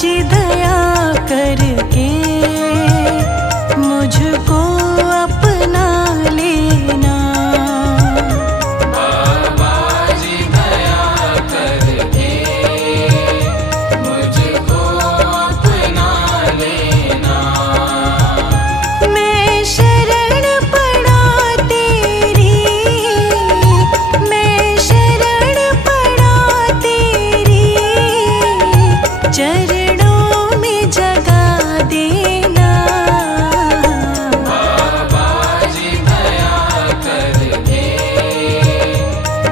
जी दया करके मुझको अपना लेना। बाबा जी दया करके मुझको अपना लेना। मैं शरण पड़ा तेरी, मैं शरण पड़ा तेरी, चरणों में जगा देना। बाबा जी दया करके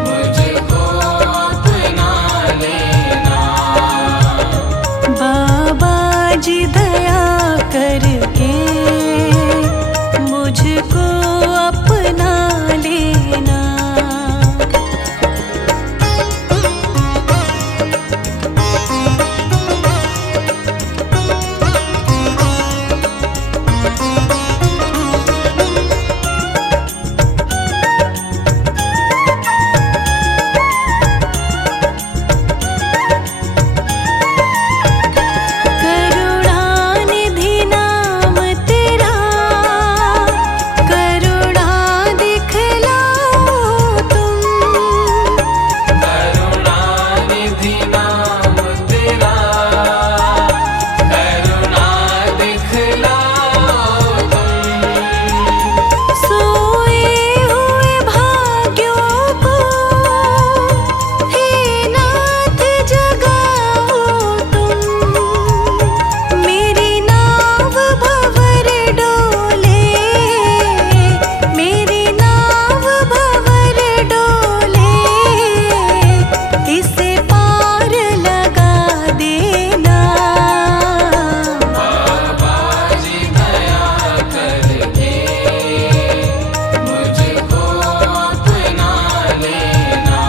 मुझको अपना लेना। बाबा जी दया करके मुझको अपना लेना। करुणानिधि नाम तेरा, करुणा दिखलाओ तुम। करुणानिधि नाम तेरा, करुणा दिखलाओ तुम। सोए हुए भाग्यों को हे नाथ जगाओ तुम। मेरी नाव भंवर डोले, मेरी नाव भंवर डोले, इसे पार लगा देना। बाबा जी दया करके मुझको अपना लेना।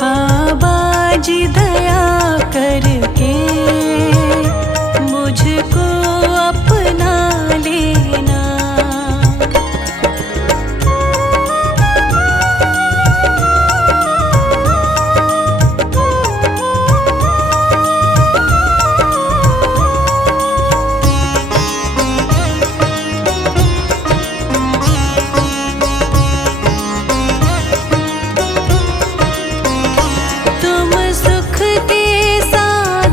बाबा जी दया करके मुझको अपना लेना। तुम सुख के सागर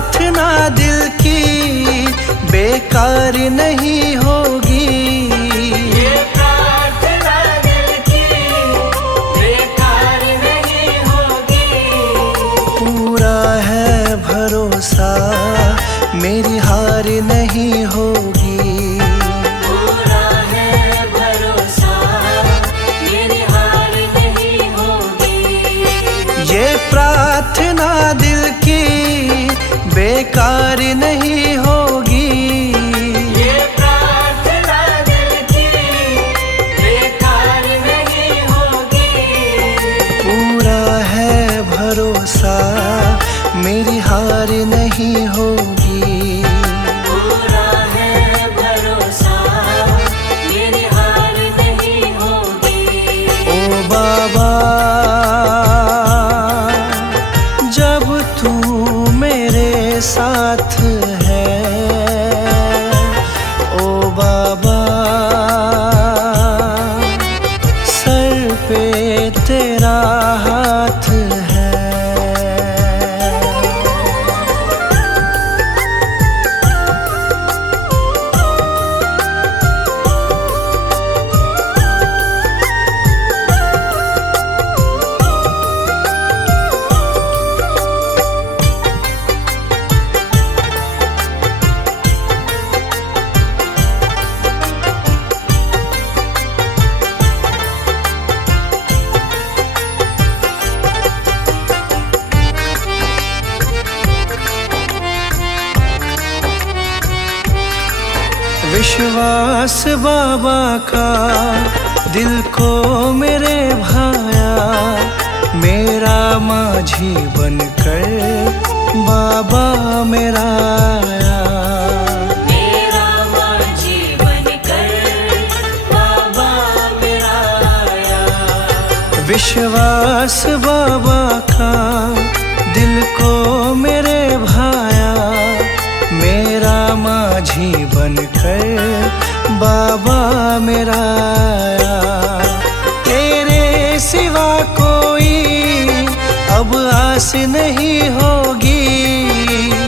प्रार्थना दिल की बेकार नहीं होगी। ये प्रार्थना दिल की बेकार नहीं होगी। पूरा है भरोसा मेरी हार नहीं होगी। पूरा है भरोसा मेरी हार नहीं होगी। ये प्रार्थना दिल की बेकार नहीं होगी। ये प्रार्थना दिल की बेकार नहीं होगी। पूरा है भरोसा मेरी हार नहीं होगी। पूरा है भरोसा मेरी हार नहीं होगी। ओ बाबा जब तू मेरे साथ है, ओ बाबा सर पे तेरा हाथ है। विश्वास बाबा का दिल को मेरे भाया, मेरा माझी बनकर बाबा मेरा आया। मेरा माझी बनकर बाबा मेरा आया। विश्वास बाबा का दिल को मेरे भाया, मेरा माझी बनकर बाबा मेरा आया। तेरे सिवा कोई अब आस नहीं होगी।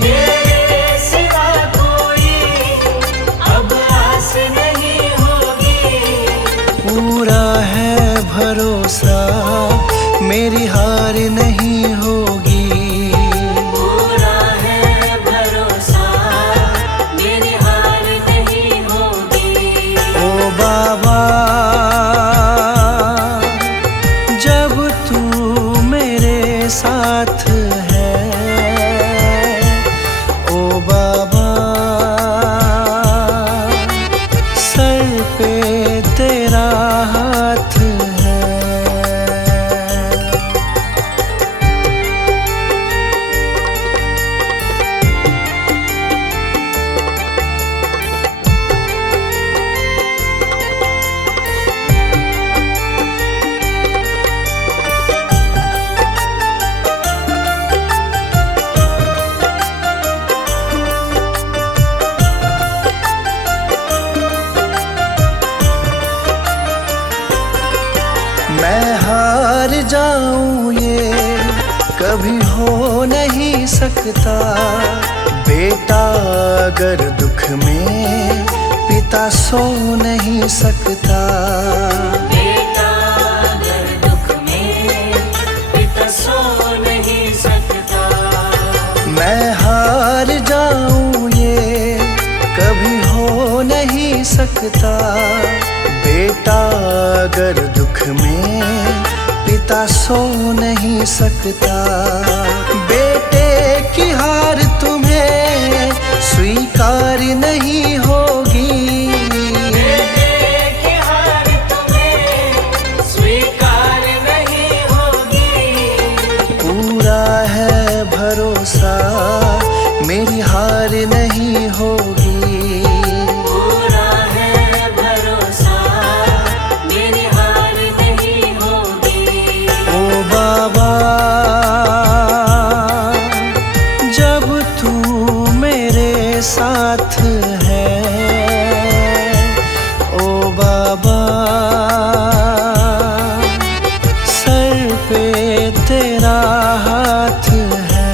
तेरे सिवा कोई अब आस नहीं होगी। पूरा है भरोसा मेरी हार नहीं होगी। पूरा है भरोसा मेरी हार नहीं होगी। ओ बाबा जब तू मेरे साथ है, ओ बाबा सर पे तेरा हाथ है। मैं हार जाऊं ये कभी हो नहीं सकता। बेटा अगर दुख में पिता सो नहीं सकता। बेटा अगर दुख में पिता सो नहीं सकता। मैं हार जाऊं ये कभी हो नहीं सकता। बेटा अगर दुख में पिता सो नहीं सकता। बेटे की हार तुम्हें स्वीकार नहीं होगी। बेटे की हार तुम्हें स्वीकार नहीं होगी। पूरा है भरोसा मेरी हार नहीं होगी। पूरा है भरोसा मेरी हार नहीं होगी। ओ बाबा जब तू मेरे साथ है, ओ बाबा सर पे तेरा हाथ है।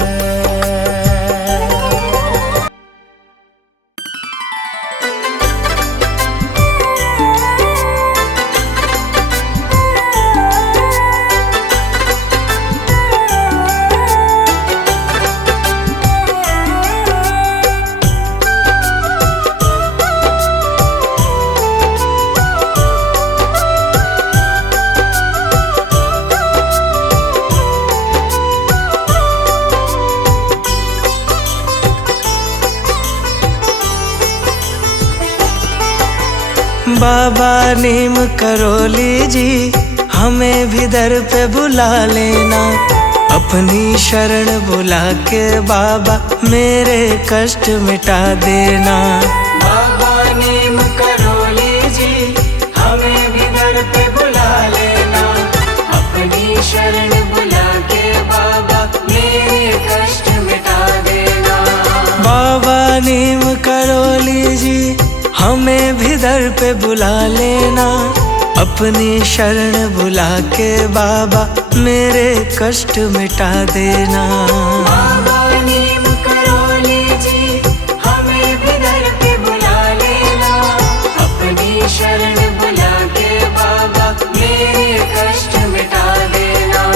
बाबा नीम करोली जी हमें भी दर पे बुला लेना, अपनी शरण बुला के बाबा मेरे कष्ट मिटा देना। बाबा नीम करोली जी हमें भी दर पे बुला लेना, अपनी शरण बुला के बाबा मेरे कष्ट मिटा देना। बाबा नीम करोली जी हमें भी दर पे बुला लेना, अपनी शरण बुला के बाबा मेरे कष्ट मिटा देना। बाबा नीम करोली जी हमें भी दर पे बुला लेना, अपनी शरण बुला के बाबा मेरे कष्ट मिटा देना।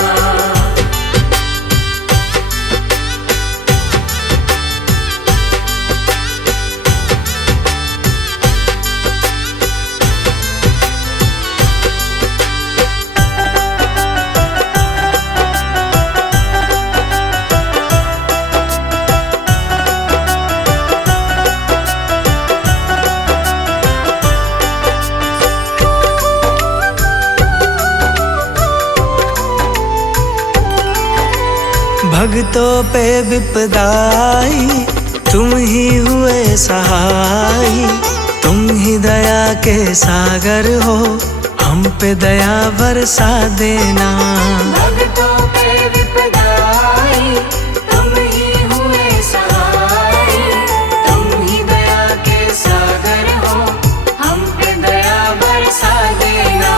भक्तों पे विपदाई तुम ही हुए सहाय, तुम ही दया के सागर हो हम पे दया बरसा देना। भक्तों पे विपदाई तुम ही हुए सहाय, तुम ही दया के सागर हो हम पे दया बरसा देना।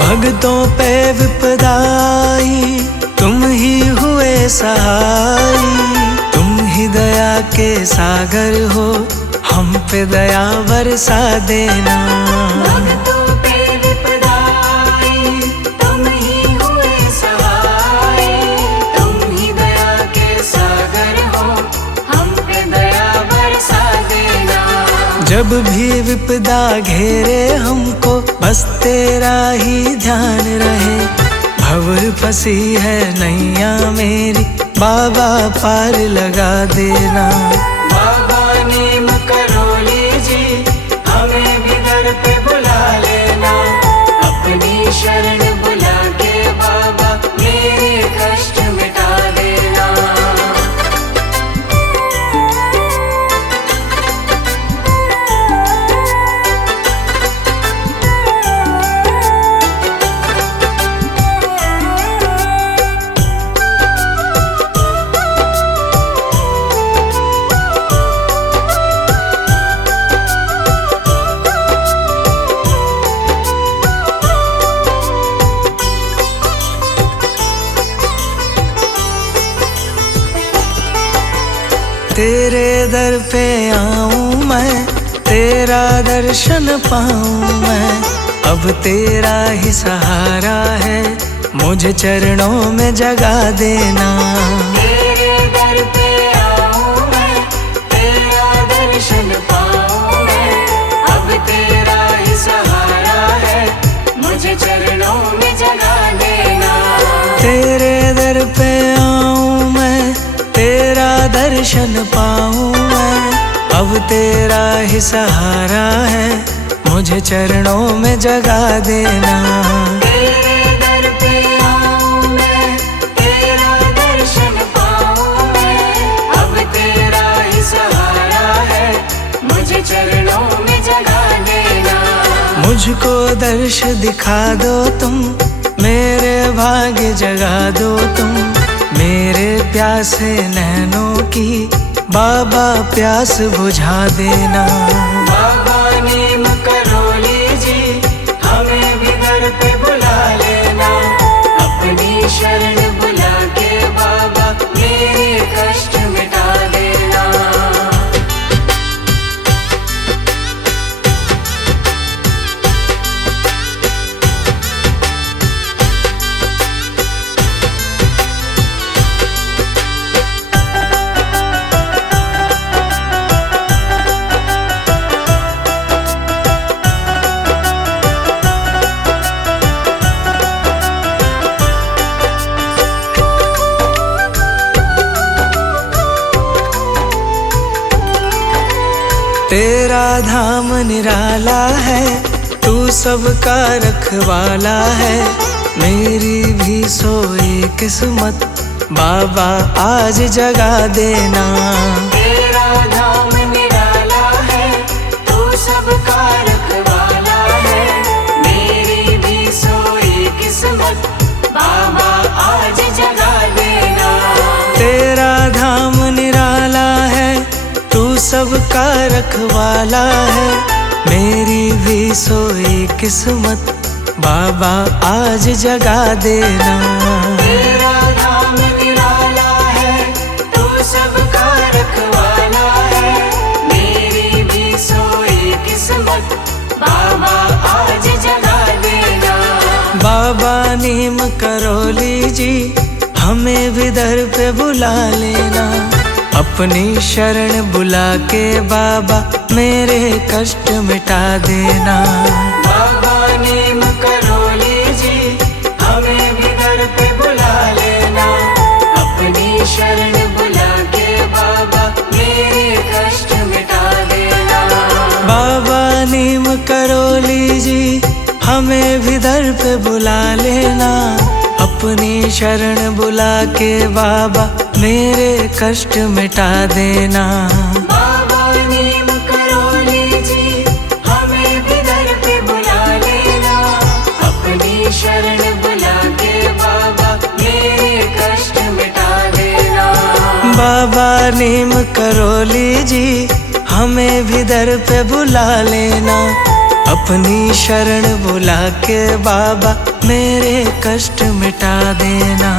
भक्तों पे विपदाई तुम ही हुए सहाय, तुम ही दया के सागर हो हम पे दया बरसा देना। भक्तों पे विपदाई तुम ही हुए सहाय, तुम ही दया के सागर हो हम पे दया बरसा देना। जब भी विपदा घेरे हमको बस तेरा ही ध्यान रहे, भंवर फंसी है नैया मेरी बाबा पार लगा देना। बाबा नीम करोली जी हमें भी दर पे बुला लेना, अपनी शरण बुला के बाबा मेरे कष्ट मिटा देना। तेरे दर पे आऊं मैं, तेरा दर्शन पाऊं मैं, अब तेरा ही सहारा है मुझे चरणों में जगा देना। तेरे दर पे आऊं मैं, तेरा दर्शन पाऊं मैं, अब तेरा ही सहारा है मुझे चरणों में जगा देना। तेरे दर पे आऊं मैं, तेरा दर्शन पाऊं मैं, अब तेरा ही सहारा है मुझे चरणों में जगा देना। तेरे दर पे आऊं मैं, तेरा दर्शन पाऊं मैं, अब तेरा ही सहारा है मुझे चरणों में जगा देना। मुझको दर्श दिखा दो तुम, मेरे भाग्य जगा दो तुम, मेरे प्यासे नैनों की बाबा प्यास बुझा देना। बाबा नीम करोली जी हमें भी दर पे बुला लेना, अपनी शरण बुला के बाबा मेरे कष्ट मिटा देना। तेरा धाम निराला है, तू सबका रखवाला है, मेरी भी सोई किस्मत बाबा आज जगा देना। तेरा धाम निराला है, तू सबका रखवाला है, मेरी भी सोई किस्मत बाबा आज जगा देना। तेरा धाम निराला है, तू सबका रखवाला है, मेरी भी सोई किस्मत बाबा आज जगा देना। तेरा धाम निराला है, तू सबका रखवाला है, मेरी भी सोई किस्मत बाबा आज जगा देना। बाबा नीम करौली जी हमें भी दर पे बुला लेना, अपनी शरण बुला के बाबा मेरे कष्ट मिटा देना। बाबा नीम करौली जी हमें भी दर पे बुला लेना, अपनी शरण बुला के बाबा मेरे कष्ट मिटा देना। बाबा नीम करौली जी हमें भी दर पे बुला लेना, अपनी शरण बुला के बाबा मेरे कष्ट मिटा देना। बाबा नीम करौली जी हमें भी दर पे बुला लेना, अपनी शरण बुला के बाबा मेरे कष्ट मिटा देना। बाबा नीम करौली जी हमें भी दर पे बुला लेना, अपनी शरण बुला के बाबा मेरे कष्ट मिटा देना।